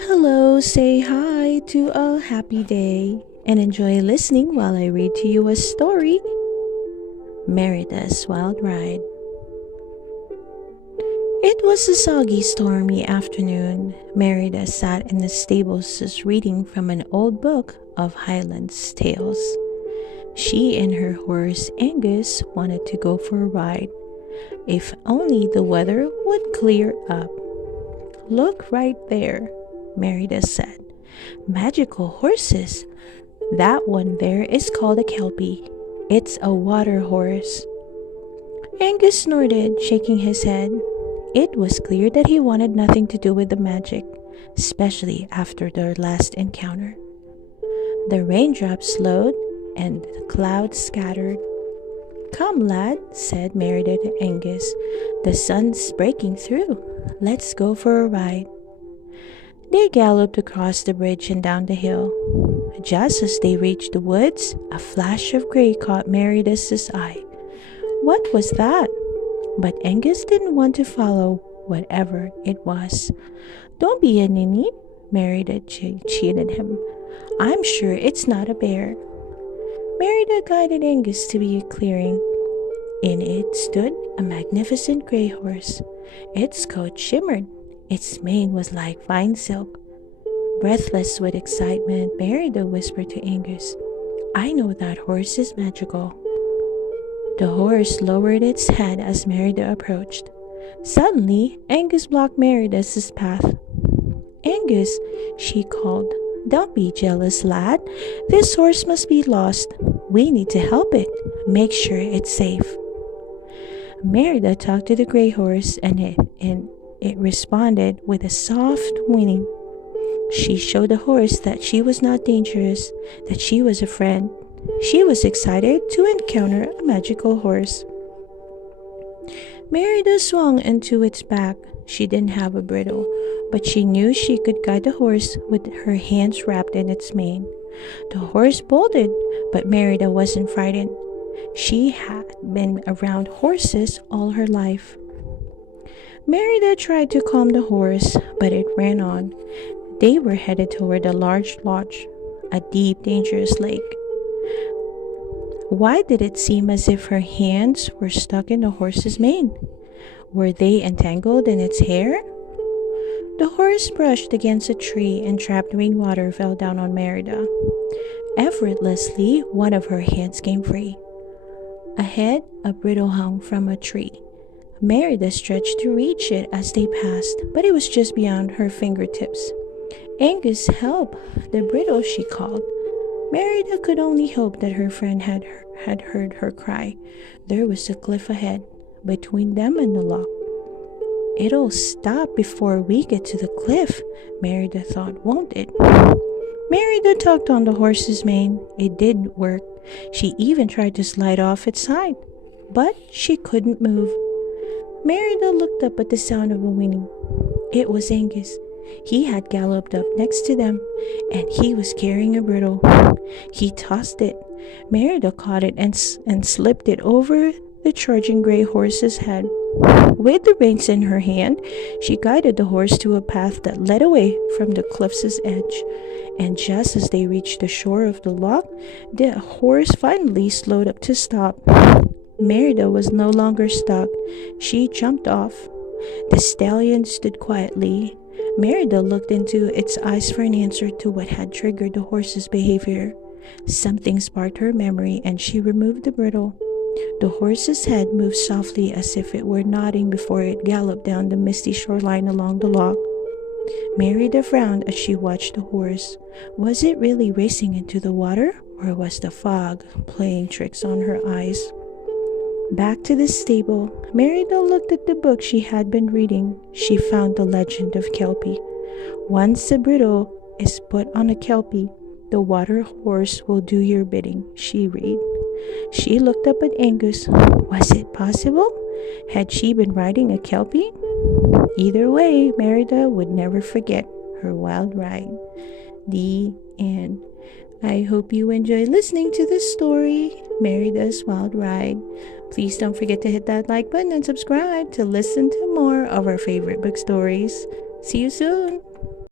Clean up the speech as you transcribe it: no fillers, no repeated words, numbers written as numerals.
Hello, say hi to a happy day and enjoy listening while I read to you a story. Merida's Wild Ride. It was a soggy, stormy afternoon. Merida sat in the stables just reading from an old book of Highlands tales. She and her horse Angus wanted to go for a ride. If only the weather would clear up. Look right there, Merida said. Magical horses. That one there is called a kelpy. It's a water horse. Angus snorted, shaking his head. It was clear that he wanted nothing to do with the magic, especially after their last encounter. The raindrops slowed and the clouds scattered. Come, lad, said Merida to Angus. The sun's breaking through. Let's go for a ride. They galloped across the bridge and down the hill. Just as they reached the woods, a flash of gray caught Merida's eye. What was that? But Angus didn't want to follow whatever it was. Don't be a ninny, Merida cheated him. I'm sure it's not a bear. Merida guided Angus to a clearing. In it stood a magnificent gray horse. Its coat shimmered. Its mane was like fine silk. Breathless with excitement, Merida whispered to Angus, I know that horse is magical. The horse lowered its head as Merida approached. Suddenly, Angus blocked Merida's path. Angus, she called, don't be jealous, lad. This horse must be lost. We need to help it. Make sure it's safe. Merida talked to the gray horse and it responded with a soft whinny. She showed the horse that she was not dangerous, that she was a friend. She was excited to encounter a magical horse. Merida swung into its back. She didn't have a bridle, but she knew she could guide the horse with her hands wrapped in its mane. The horse bolted, but Merida wasn't frightened. She had been around horses all her life. Merida tried to calm the horse, but it ran on. They were headed toward a large lodge, a deep, dangerous lake. Why did it seem as if her hands were stuck in the horse's mane? Were they entangled in its hair? The horse brushed against a tree and trapped rainwater fell down on Merida. Effortlessly, one of her hands came free. Ahead, a bridle hung from a tree. Merida stretched to reach it as they passed, but it was just beyond her fingertips. Angus, help! The bridle, she called. Merida could only hope that her friend had heard her cry. There was a cliff ahead, between them and the lock. It'll stop before we get to the cliff, Merida thought, won't it? Merida tugged on the horse's mane. It didn't work. She even tried to slide off its side, but she couldn't move. Merida looked up at the sound of a whinny. It was Angus. He had galloped up next to them, and he was carrying a bridle. He tossed it. Merida caught it and slipped it over the charging gray horse's head. With the reins in her hand, she guided the horse to a path that led away from the cliff's edge. And just as they reached the shore of the loch, the horse finally slowed up to stop. Merida was no longer stuck. She jumped off. The stallion stood quietly. Merida looked into its eyes for an answer to what had triggered the horse's behavior. Something sparked her memory and she removed the bridle. The horse's head moved softly as if it were nodding before it galloped down the misty shoreline along the loch. Merida frowned as she watched the horse. Was it really racing into the water, or was the fog playing tricks on her eyes? Back to the stable, Merida looked at the book she had been reading. She found the legend of Kelpy. Once a bridle is put on a kelpy, the water horse will do your bidding, she read. She looked up at Angus. Was it possible? Had she been riding a kelpy? Either way, Merida would never forget her wild ride. The end. I hope you enjoyed listening to this story, Merida's Wild Ride. Please don't forget to hit that like button and subscribe to listen to more of our favorite book stories. See you soon!